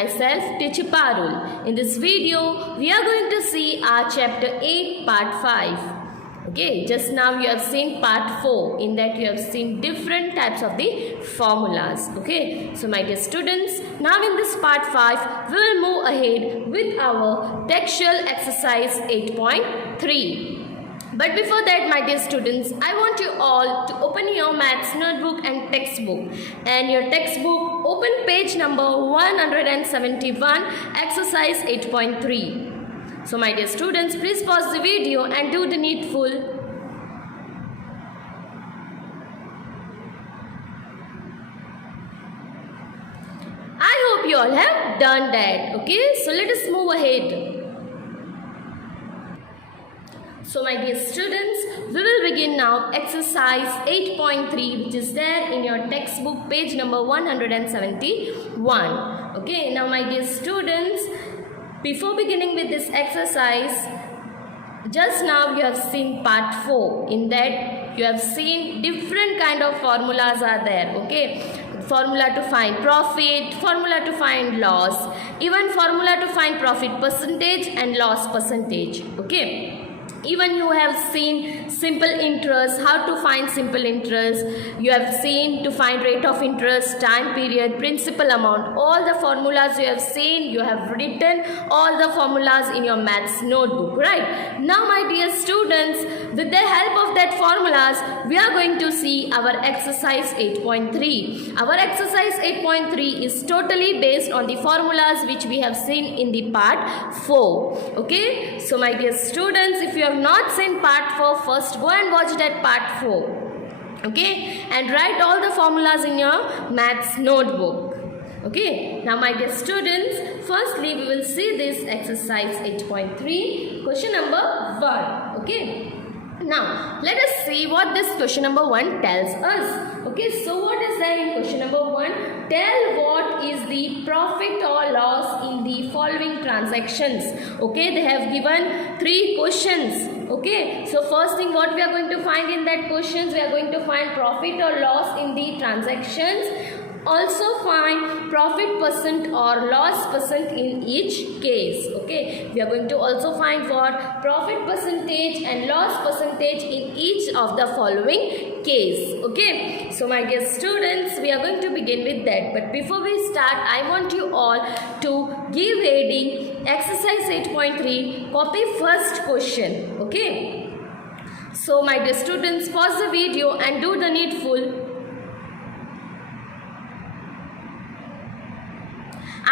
myself teacher Parul. In this video we are going to see our chapter 8 part 5. Okay, just now you have seen part 4. In that you have seen different types of the formulas. Okay, so my dear students, now in this part 5 we will move ahead with our textual exercise 8.3. But before that, my dear students, I want you all to open your maths notebook and textbook. And your textbook, open page number 171, exercise 8.3. So my dear students, please pause the video and do the needful. I hope you all have done that. Okay, so let us move ahead. So my dear students, we will begin now exercise 8.3, which is there in your textbook page number 171. Okay, now my dear students, before beginning with this exercise, just now you have seen part 4. In that you have seen different kind of formulas are there. Okay, formula to find profit, formula to find loss, even formula to find profit percentage and loss percentage. Okay, even you have seen simple interest, how to find simple interest. You have seen to find rate of interest, time period, principal amount. All the formulas you have seen, you have written all the formulas in your maths notebook, right? Now my dear students, with the help of that formulas, we are going to see our exercise 8.3. Our exercise 8.3 is totally based on the formulas which we have seen in the part 4. Okay, so my dear students, if you have not seen part 4, first go and watch that part 4. Okay, and write all the formulas in your maths notebook. Okay, now my dear students, firstly we will see this exercise 8.3, question number 1. Okay, now let us see what this question number 1 tells us. Okay, so what is there in question number 1? Tell what is the profit or loss in the following transactions. Okay, they have given 3 questions. Okay, so first thing what we are going to find in that questions, we are going to find profit or loss in the transactions. Also find profit percent or loss percent in each case. Okay, we are going to also find what? Profit percentage and loss percentage in each of the following case. Okay, so my dear students, we are going to begin with that. But before we start, I want you all to give heading exercise 8.3, copy first question. Okay, so my dear students, pause the video and do the needful.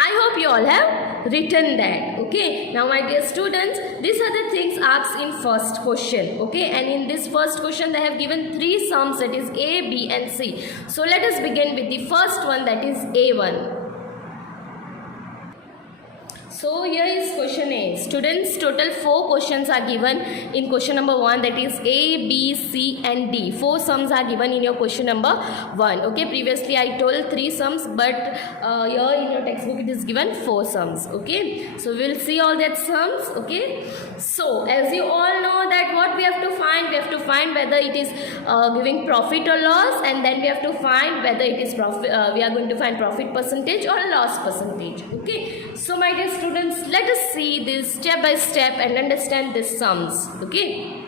I hope you all have written that. Okay, now my dear students, these are the things asked in first question. Okay, and in this first question they have given 3 sums, that is A, B and C. So let us begin with the first one, that is A1. So here is question A. Students, total 4 questions are given in question number 1, that is A, B, C and D. 4 sums are given in your question number 1. Okay, previously I told 3 sums, but here in your textbook it is given 4 sums. Okay, so we will see all that sums. Okay, so as you all know that what we have to find, whether it is giving profit or loss, and then we have to find whether it is profit, we are going to find profit percentage or loss percentage. Okay, so my dear students, let us see this step by step and understand these sums. Okay,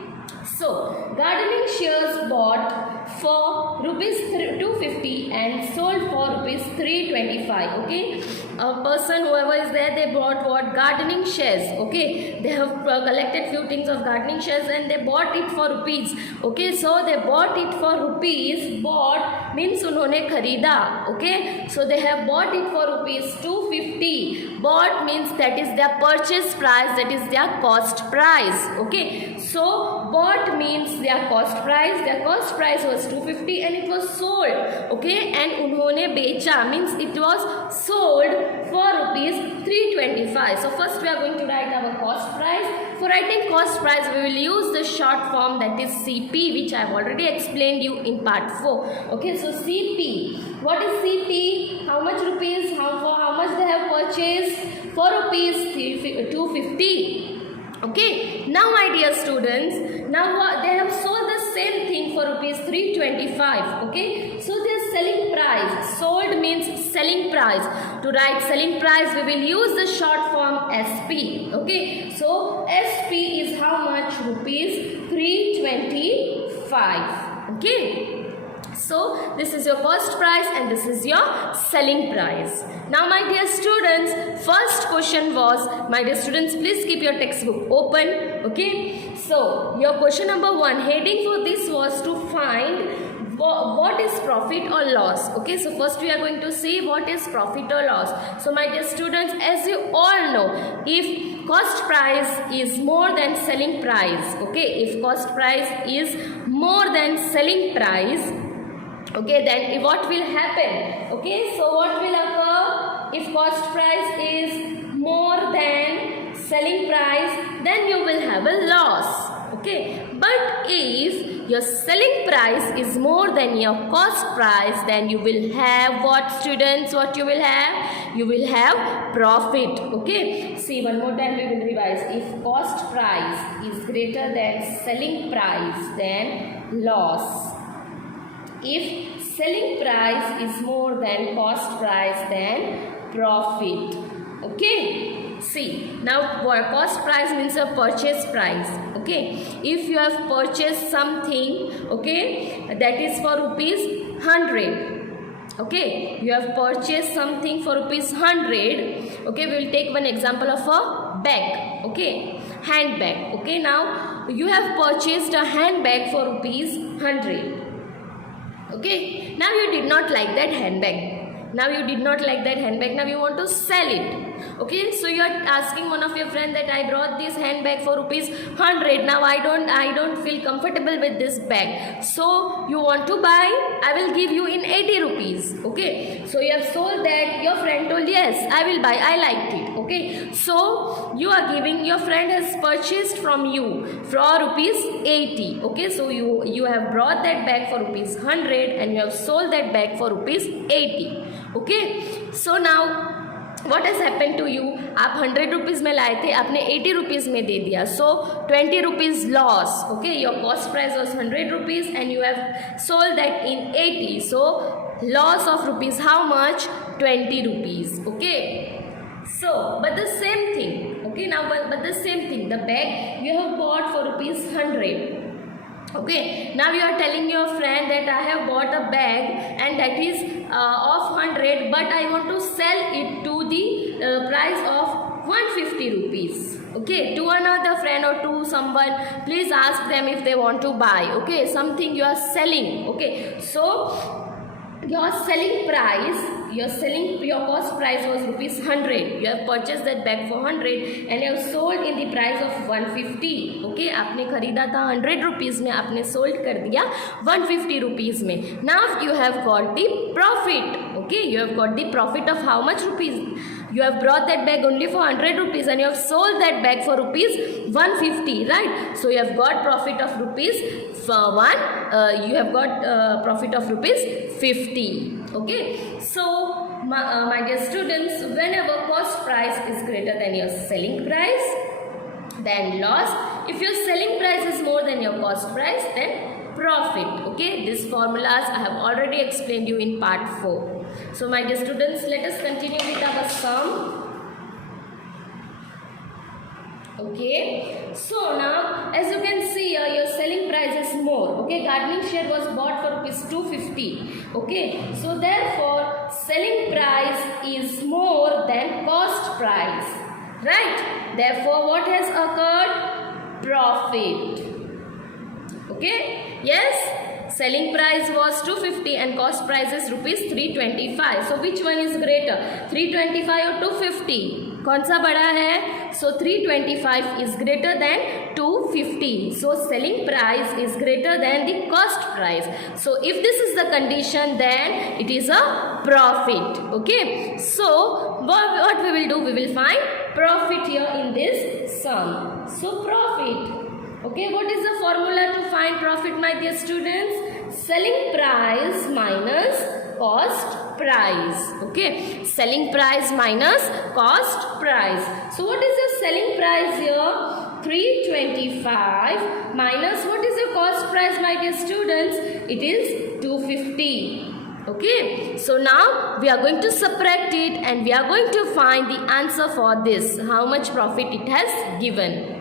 so gardening shears bought for rupees 250 and sold for rupees 325. Okay, a person, whoever is there, they bought what? Gardening shares. Okay, they have collected few things of gardening shares and they bought it for rupees. Okay, so they bought it for rupees. Bought means उन्होंने खरीदा. Okay, so they have bought it for rupees 250. Bought means that is their purchase price, that is their cost price. Okay, so bought means their cost price. Their cost price was 250 and it was sold. Okay, and उन्होंने बेचा means it was sold for rupees 325. So first we are going to write our cost price. For writing cost price, we will use the short form, that is CP, which I have already explained you in part 4. Okay, so CP. What is CP? How much rupees? How much they have purchased? For rupees 250. Okay, now my dear students, now they have sold the same thing for rupees 325. Okay, so they selling price. Sold means selling price. To write selling price, we will use the short form SP. Okay, so SP is how much? Rupees 325. Okay. So this is your cost price and this is your selling price. Now my dear students, first question was, my dear students, please keep your textbook open. Okay, so your question number 1, heading for this was to find what is profit or loss. Okay, so first we are going to see what is profit or loss. So my dear students, as you all know, if cost price is more than selling price, okay, if cost price is more than selling price, okay, then what will happen? Okay, so what will occur if cost price is more than selling price? Then you will have a loss. Okay, but if your selling price is more than your cost price, then you will have what, students? What you will have? You will have profit. Okay, see, one more time we will revise. If cost price is greater than selling price, then loss. If selling price is more than cost price, then profit. Okay, see, now cost price means a purchase price. Okay, if you have purchased something, okay, that is for rupees 100. Okay, you have purchased something for rupees 100. Okay, we will take one example of a bag. Okay, handbag. Okay, now you have purchased a handbag for rupees 100. Okay, now you did not like that handbag. Now you want to sell it. Okay, so you are asking one of your friends that I brought this handbag for rupees 100. Now I don't feel comfortable with this bag. So you want to buy, I will give you in 80 rupees. Okay, so you have sold that, your friend told yes, I will buy, I liked it. Okay, so you are giving, your friend has purchased from you for rupees 80. Okay, so you have brought that bag for rupees 100 and you have sold that bag for rupees 80. Okay, so now what has happened to you? आप 100 rupees में लाए थे, आपने 80 rupees में दे दिया, so 20 rupees loss. Okay, your cost price was 100 rupees and you have sold that in 80, so loss of rupees how much? 20 rupees. Okay, so but the same thing. Okay, now but the same thing, the bag you have bought for rupees 100. Okay, now you are telling your friend that I have bought a bag and that is of 100, but I want to sell it to the price of 150 rupees. Okay, to another friend or to someone, please ask them if they want to buy. Okay, something you are selling. Okay, so your selling price, your cost price was rupees 100. You have purchased that bag for 100 and you have sold in the price of 150. Okay, आपने खरीदा था 100 rupees में, आपने sold कर दिया 150 rupees में. Now you have got the profit. Okay, you have got the profit of how much rupees? You have brought that bag only for 100 rupees and you have sold that bag for rupees 150, right? So you have got profit of rupees you have got profit of rupees 50. Okay, so my dear students, whenever cost price is greater than your selling price, then loss. If your selling price is more than your cost price, then profit. Okay, these formulas I have already explained you in part 4. So my dear students, let us continue with our sum. Okay, so now as you can see here, your selling price is more. Okay, gardening shed was bought for rupees 250. Okay, so therefore selling price is more than cost price, right? Therefore what has occurred? Profit. Okay, yes, selling price was 250 and cost price is rupees 325. So which one is greater, 325 or 250? कौन सा बड़ा है? So 325 is greater than 250. So selling price is greater than the cost price. So if this is the condition, then it is a profit. Okay. So what we will do? We will find profit here in this sum. So profit. Okay. What is the formula to find profit, my dear students? Selling price minus cost price. Okay, selling price minus cost price. So what is your selling price here? 325 minus what is your cost price, my dear students? It is 250. Okay, so now we are going to subtract it and we are going to find the answer for this, how much profit it has given.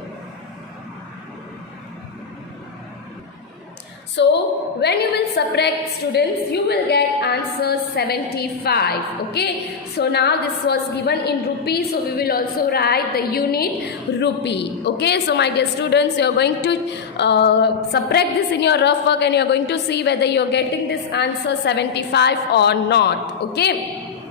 So when you will subtract, students, you will get answer 75. Okay, so now this was given in rupees, so we will also write the unit rupee. Okay, so my dear students, you are going to subtract this in your rough work and you are going to see whether you are getting this answer 75 or not. Okay,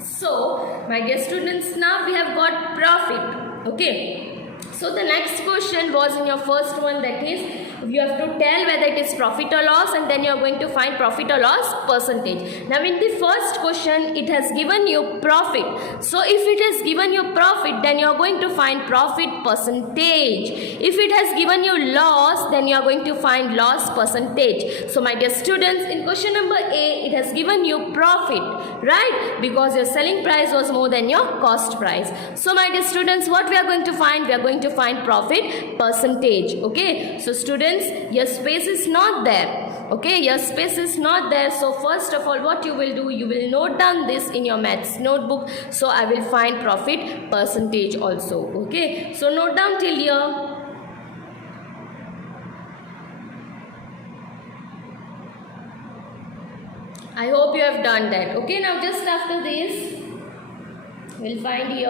so my dear students, now we have got profit. Okay, so the next question was in your first one, that is you have to tell whether it is profit or loss, and then you are going to find profit or loss percentage. Now in the first question it has given you profit, so if it has given you profit, then you are going to find profit percentage. If it has given you loss, then you are going to find loss percentage. So my dear students, in question number A, it has given you profit, right, because your selling price was more than your cost price. So my dear students, what we are going to find? We are going to find profit percentage. Okay, so students, your space is not there. Okay, your space is not there. So first of all, what you will do, you will note down this in your maths notebook. So I will find profit percentage also. Okay, so note down till here. I hope you have done that. Okay, now just after this, we'll find here,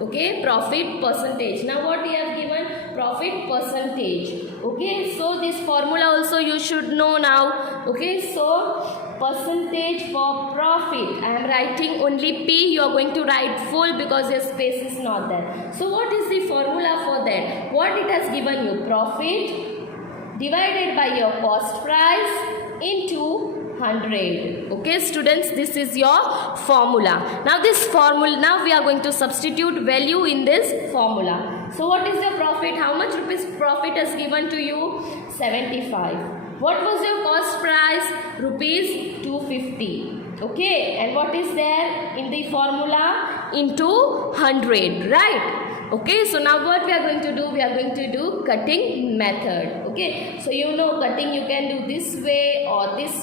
okay, profit percentage. Now what we have given? Profit percentage. Okay, so this formula also you should know now. Okay, so percentage for profit, I am writing only P, you are going to write full because your space is not there. So what is the formula for that? What it has given you? Profit divided by your cost price into 100. Okay students, this is your formula. Now this formula, now we are going to substitute value in this formula. So what is your profit? How much rupees profit is given to you? 75. What was your cost price? Rupees 250. Okay, and what is there in the formula? Into 100, right? Okay, so now what we are going to do? We are going to do cutting method. Okay, so you know cutting you can do this way or else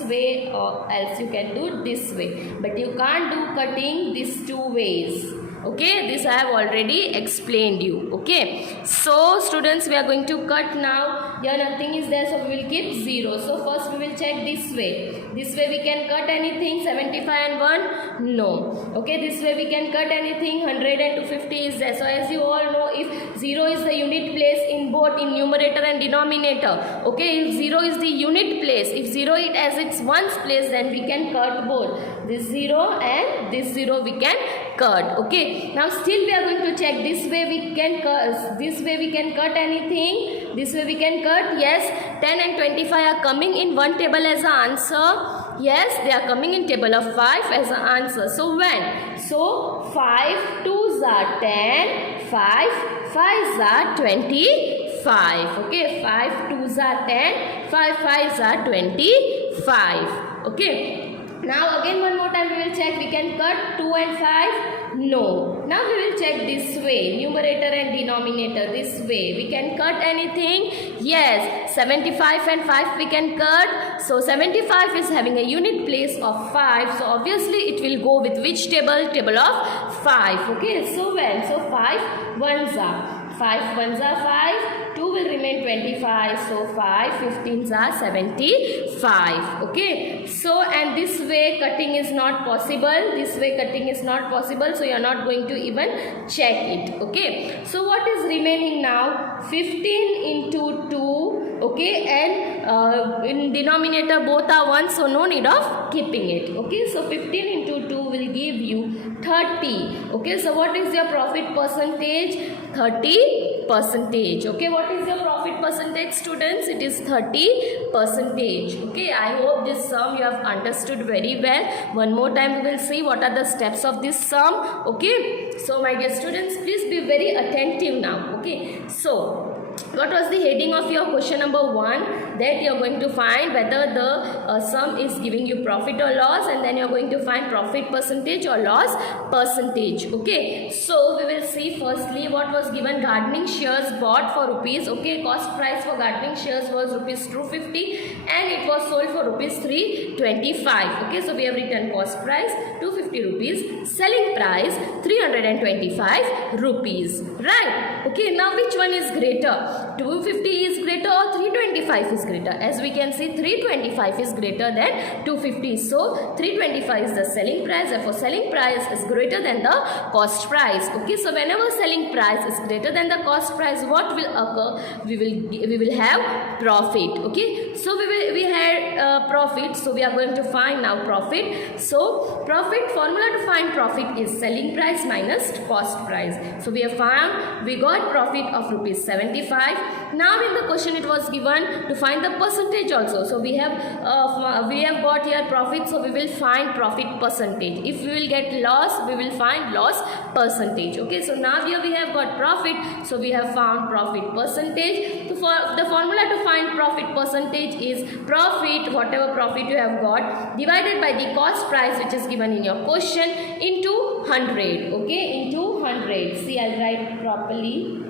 you can do this way. But you can't do cutting these two ways. Okay, this I have already explained you. Okay, so students, we are going to cut now. Here nothing is there, so we will keep 0. So first we will check this way. This way we can cut anything, 75 and 1? No. Okay, this way we can cut anything, 100 and 250 is there. So as you all know, if 0 is the unit place in both in numerator and denominator. Okay, if 0 is the unit place, if 0 it as its ones place, then we can cut both. This 0 and this 0 we can cut. Okay, now still we are going to check this way we can cut, this way we can cut anything, this way we can cut. Yes, 10 and 25 are coming in one table as an answer. Yes, they are coming in table of 5 as an answer. So when? So 5 2s are 10, 5 5s are 25. Okay, 5 2s are 10, 5 5s are 25. Okay. Now again one more time we will check, we can cut 2 and 5? No. Now we will check this way, numerator and denominator, this way. We can cut anything? Yes, 75 and 5 we can cut. So 75 is having a unit place of 5. So obviously it will go with which table? Table of 5. Okay, so when? So 5 ones are. 5 ones are 5, 2 will remain 25, so 5 15s are 75. Okay, so and this way cutting is not possible, this way cutting is not possible, so you are not going to even check it. Okay, so what is remaining now? 15 into 2. Okay, and in denominator both are 1, so no need of keeping it. Okay, so 15 into 2 will give you 30. Okay, so what is your profit percentage? 30%. Okay, what is your profit percentage, students? It is 30%. Okay, I hope this sum you have understood very well. One more time we will see what are the steps of this sum. Okay, so my dear students, please be very attentive now. Okay, so what was the heading of your question number 1? That you are going to find whether the sum is giving you profit or loss, and then you are going to find profit percentage or loss percentage. Okay, so we will see firstly what was given. Gardening shears bought for rupees. Okay, cost price for gardening shears was rupees 250 and it was sold for rupees 325. Okay, so we have written cost price 250 rupees, selling price 325 rupees. Right. Okay, now which one is greater? 250 is greater or 325 is greater? As we can see, 325 is greater than 250. So 325 is the selling price. Therefore, selling price is greater than the cost price. Okay, so whenever selling price is greater than the cost price, what will occur? We will have profit. Okay, so we had profit. So we are going to find now profit. So profit formula to find profit is selling price minus cost price. So we have found, we got profit of rupees 75. Now in the question it was given to find the percentage also. So we have got here profit, so we will find profit percentage. If we will get loss, we will find loss percentage. Okay, so now here we have got profit, so we have found profit percentage. So for the formula to find profit percentage is profit, whatever profit you have got, divided by the cost price which is given in your question, into 100. Okay, into 100. See, I'll write properly.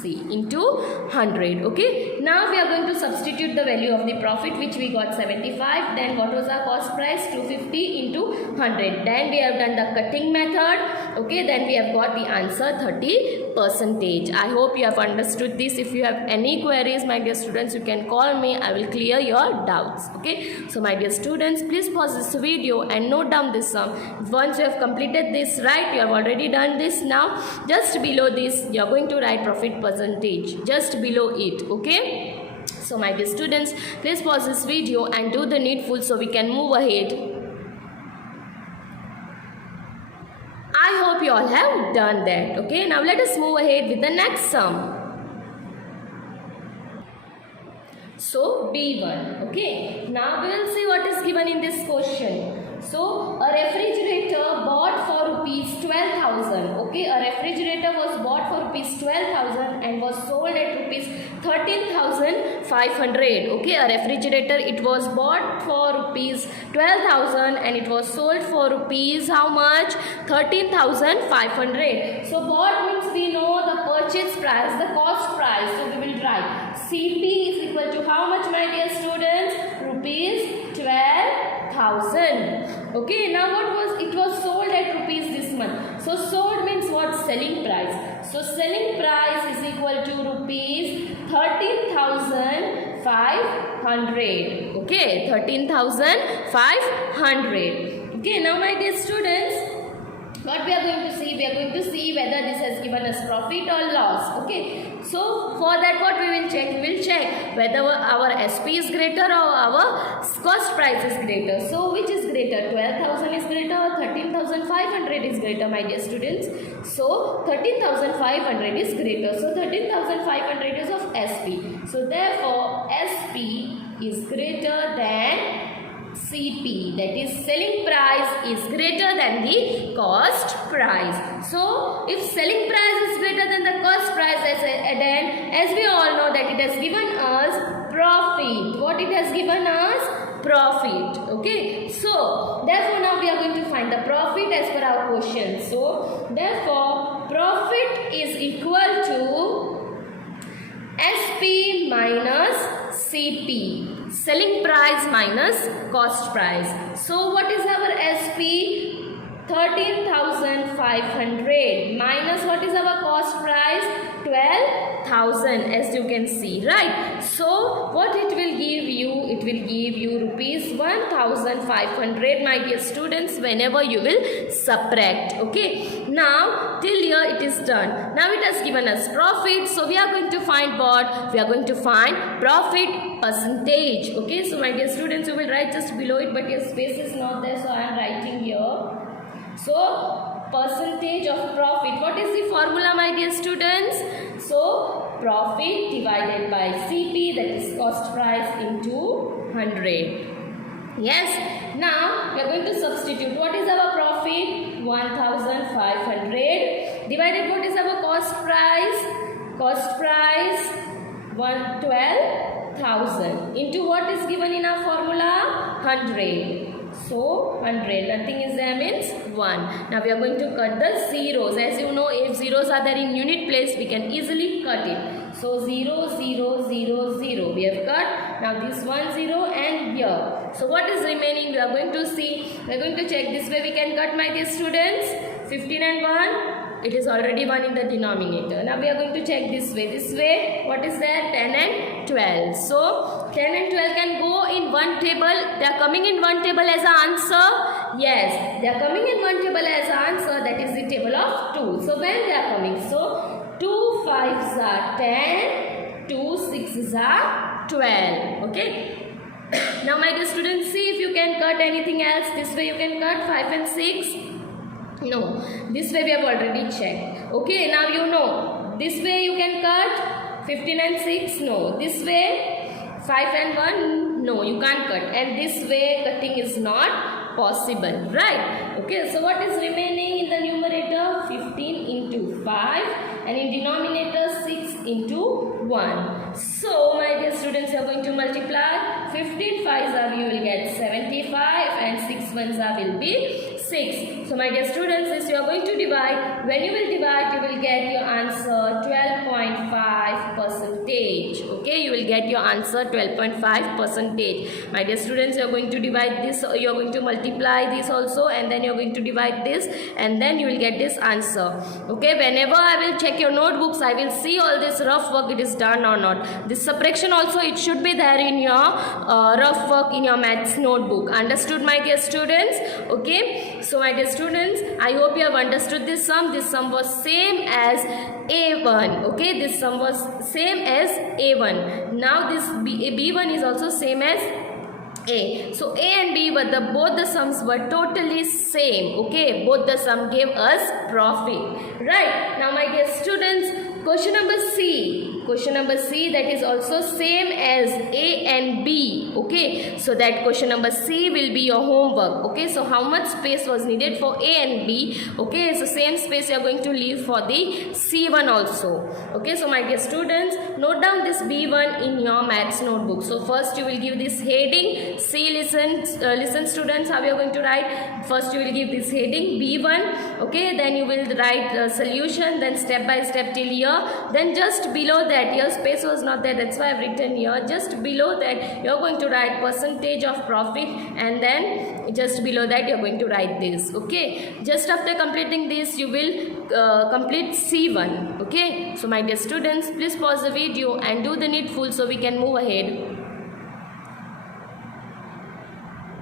See, into 100. Okay, now we are going to substitute the value of the profit which we got 75. Then what was our cost price? 250 into 100. Then we have done the cutting method. Okay, then we have got the answer 30%. I hope you have understood this. If you have any queries, my dear students, you can call me. I will clear your doubts. Okay, so my dear students, please pause this video and note down this sum. Once you have completed this, right, you have already done this. Now just below this you are going to write profit percentage just below it. Okay, so my dear students, please pause this video and do the needful so we can move ahead. I hope you all have done that. Okay, now let us move ahead with the next sum. So B1. Okay, now we will see what is given in this question. So a refrigerator bought for rupees 12,000. Okay, a refrigerator was bought for rupees 12,000 and was sold at rupees 13,500. Okay, a refrigerator, it was bought for rupees 12,000 and it was sold for rupees how much? 13,500. So bought means we know the purchase price, the cost price. So we will write CP is equal to how much, my dear students? Rupees 12,000. Okay, now what was, it was sold at rupees this month. So sold means what? Selling price. So selling price is equal to rupees 13,500. Okay, 13,500. Okay, now my dear students, what we are going to see? We are going to see whether this has given us profit or loss. Okay, so for that what we will check? We will check whether our SP is greater or our cost price is greater. So which is greater? 12,000 is greater or 13,500 is greater, my dear students? So 13,500 is greater. So 13,500 is of SP. So therefore SP is greater than CP, that is selling price is greater than the cost price. So if selling price is greater than the cost price, then as we all know that it has given us profit. What it has given us? Profit. Okay, so therefore now we are going to find the profit as per our question. So therefore profit is equal to SP minus CP, selling price minus cost price. So what is our SP? 13,500 minus what is our cost price? 12,000, as you can see, right? So what it will give you? It will give you rupees 1,500, my dear students, whenever you will subtract. Okay, now till here it is done. Now it has given us profit, so we are going to find what? We are going to find profit percentage. Okay, so my dear students, you will write just below it, but your space is not there, so I am writing here. So percentage of profit. What is the formula, my dear students? So profit divided by CP, that is cost price, into 100. Yes. Now we are going to substitute. What is our profit? 1,500 divided what is our cost price? Cost price 12,000 into what is given in our formula? 100. So 100, nothing is there means 1. Now we are going to cut the zeros. As you know, if zeros are there in unit place, we can easily cut it. So 0, 0, 0, 0. We have cut. Now this 1 0 and here. So what is remaining? We are going to see. We are going to check this way we can cut, my dear students. 15 and 1. It is already 1 in the denominator. Now we are going to check this way. This way, what is there? 10 and 12. So 10 and 12 can go in one table. They are coming in one table as an answer. Yes, they are coming in one table as an answer. That is the table of 2. So when they are coming? So 2 5s are 10. 2 6s are 12. Okay. Now my dear students, see if you can cut anything else. This way you can cut 5 and 6. No, this way we have already checked. Okay, now you know. This way you can cut 15 and 6. No, this way 5 and 1. No, you can't cut. And this way cutting is not possible. Right? Okay, so what is remaining in the numerator? 15 into 5. And in denominator 6 into 1. So my dear students, you are going to multiply. 15 5s are, you will get 75. And 6 1s are will be 6. So my dear students, this you are going to divide. When you will divide, you will get your answer 12.5%. Okay, you will get your answer 12.5%. My dear students, you are going to divide this, you are going to multiply this also, and then you are going to divide this, and then you will get this answer. Okay, whenever I will check your notebooks, I will see all this rough work, it is done or not. This subtraction also, it should be there in your rough work in your maths notebook. Understood, my dear students? Okay. So my dear students, I hope you have understood this sum. This sum was same as A1. Okay, this sum was same as A1. Now this B1 is also same as A. So A and B were both the sums were totally same. Okay, both the sum gave us profit. Right. Now my dear students, question number C. Question number C, that is also same as A and B. Okay, so that question number C will be your homework. Okay, so how much space was needed for A and B? Okay, so same space you are going to leave for the C1 also. Okay, so my dear students, note down this B1 in your maths notebook. So first you will give this heading. See, listen students, how you are going to write. First you will give this heading B1. Okay, then you will write the solution, then step by step till here. Then just below that, your space was not there, that's why I have written here. Just below that you are going to write percentage of profit, and then just below that you are going to write this. Okay, just after completing this you will complete C1. Okay, so my dear students, please pause the video and do the needful so we can move ahead.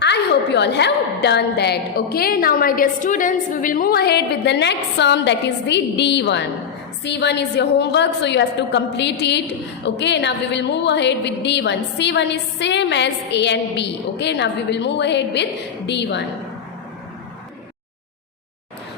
I hope you all have done that. Okay, now my dear students, we will move ahead with the next sum, that is the D1. C1 is your homework, so you have to complete it. Okay, now we will move ahead with D1. C1 is same as A and B. Okay, now we will move ahead with D1.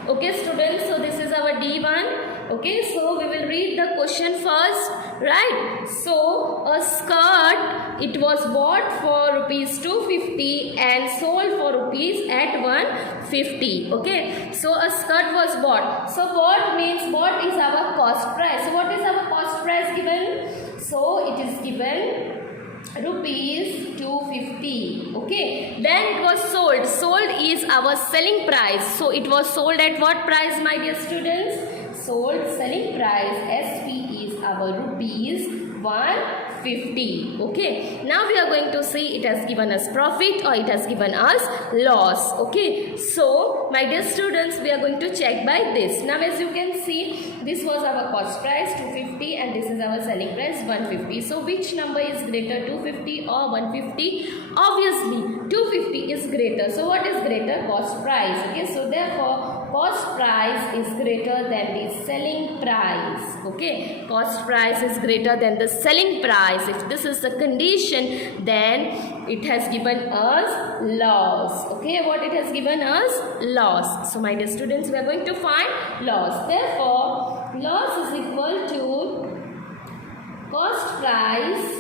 Okay students, so this is our D1. Okay, so we will read the question first, right? So a skirt, it was bought for rupees 250 and sold for rupees at 150. Okay, so a skirt was bought. So bought means bought is our cost price. So what is our cost price given? So it is given rupees 250. Okay, then it was sold. Sold is our selling price. So it was sold at what price, my dear students? Sold selling price SP is our rupees 150. Okay, now we are going to see it has given us profit or it has given us loss. Okay, so my dear students, we are going to check by this. Now as you can see, this was our cost price 250 and this is our selling price 150. So which number is greater, 250 or 150? Obviously 250 is greater. So what is greater? Cost price. Okay, so therefore cost price is greater than the selling price. Okay, cost price is greater than the selling price. If this is the condition, then it has given us loss. Okay, what it has given us? Loss. So my dear students, we are going to find loss. Therefore loss is equal to cost price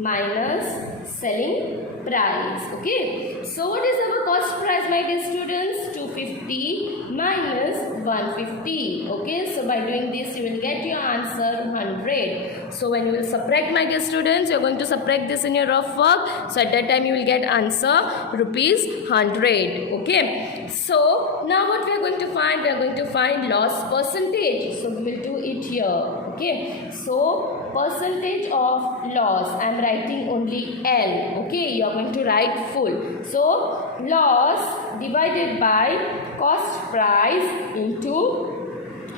minus selling price. Okay, so what is our cost price, my dear students? 250 minus 150. Okay, so by doing this you will get your answer 100. So when you will subtract, my dear students, you are going to subtract this in your rough work. So at that time you will get answer rupees 100. Okay, so now what we are going to find? We are going to find loss percentage. So we will do it here. Okay, so percentage of loss, I am writing only L. Okay, you are going to write full. So loss divided by cost price into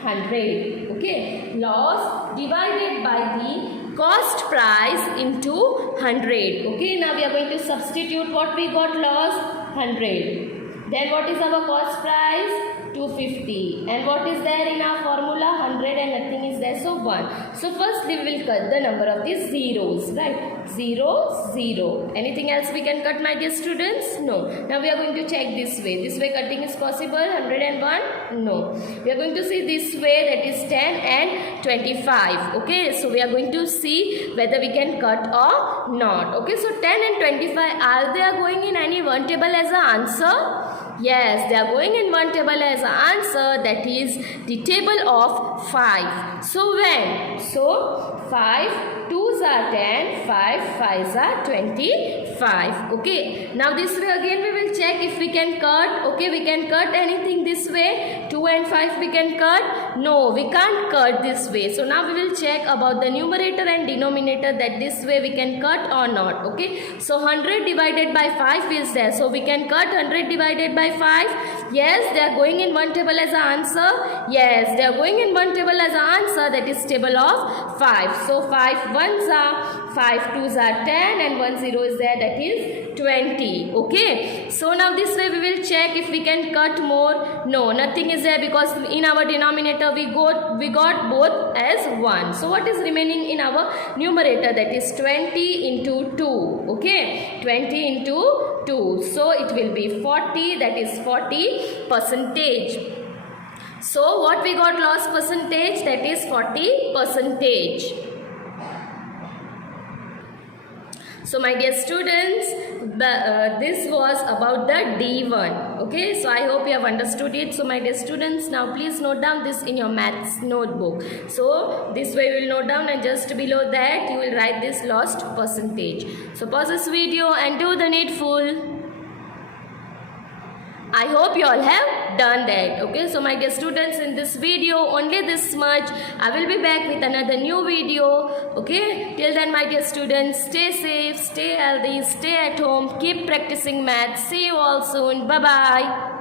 100. Okay, loss divided by the cost price into 100. Okay, now we are going to substitute what we got: loss 100. Then what is our cost price? 250. And what is there in our formula? 100 and nothing is there, so 1. So first we will cut the number of these zeros, right? 0, 0. Anything else we can cut, my dear students? No. Now we are going to check this way. This way cutting is possible. 101? No. We are going to see this way, that is 10 and 25. Okay, so we are going to see whether we can cut or not. Okay, so 10 and 25, are they going in any one table as an answer? Yes, they are going in one table as an answer, that is the table of 5. So when? So 5 2s are 10, 5 5s are 25. Okay, now this way again we will check if we can cut. Okay, we can cut anything this way. 2 and 5 we can cut. No, we can't cut this way. So now we will check about the numerator and denominator, that this way we can cut or not. Okay, so 100 divided by 5 is there. So we can cut 100 divided by 5. Yes, they are going in one table as an answer. Yes, they are going in one table as an answer, that is table of 5. So 5 1s are 5 2s are 10 and 1 0 is there, that is 20. Okay, so now this way we will check if we can cut more. No, nothing is there, because in our denominator we got both as 1. So what is remaining in our numerator? That is 20 into 2. Okay, 20 into 2. So it will be 40, that is 40 percentage. So what we got loss percentage? That is 40 percentage. So my dear students, this was about the D1. Okay, so I hope you have understood it. So my dear students, now please note down this in your maths notebook. So this way you will note down, and just below that you will write this lost percentage. So pause this video and do the needful. I hope you all have done that. Okay, so my dear students, in this video only this much. I will be back with another new video. Okay, till then my dear students, stay safe, stay healthy, stay at home, keep practicing maths. See you all soon. Bye bye.